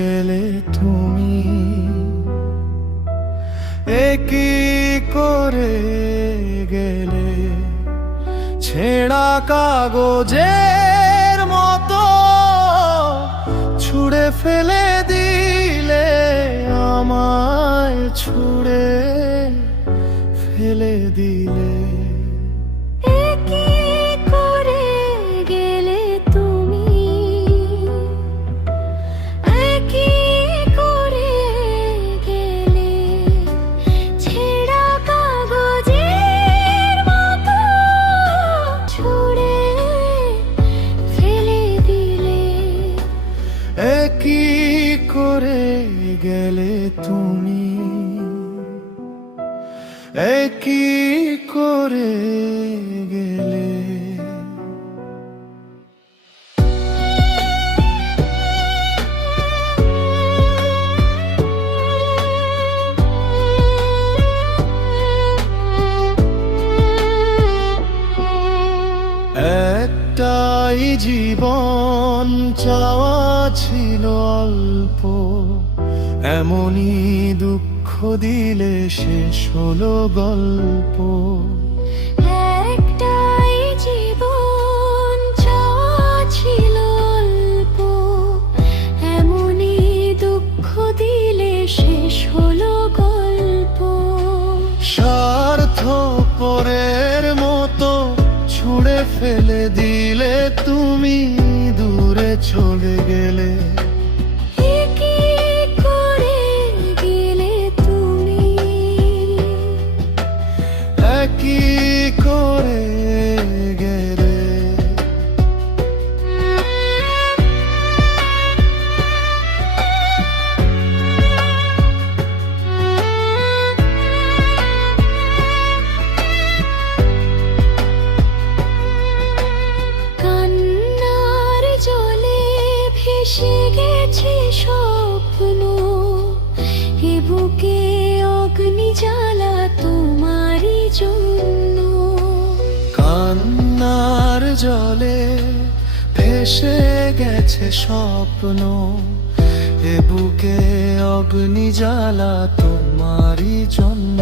গেলে তুমি, কি করে গেলে ছেঁড়া কাগজের মতো ছুঁড়ে ফেলে দিলে আমায়, ছুঁড়ে ফেলে দিলে। কি করে গেলে তুমি, কি করে গেলে। একটাই জীবন, চাওয়া ছিল অল্প, এমনই দুঃখ দিলে শেষ হলো গল্প। একটাই জীবন, চাওয়া ছিল অল্প, এমনই দুঃখ দিলে শেষ হলো গল্প। স্বার্থপরের মতো ছুঁড়ে ফেলে দিলে তুমি, দূরে চলে গেলে। কি করে গেলে তুমি, কি করে গেলে। ভেসে গেছে স্বপ্ন, এ বুকে অগ্নি জ্বালা তোমারই জন্য। কান্নার জলে ভেসে গেছে স্বপ্ন, এ বুকে অগ্নি জ্বালা তোমারই জন্য।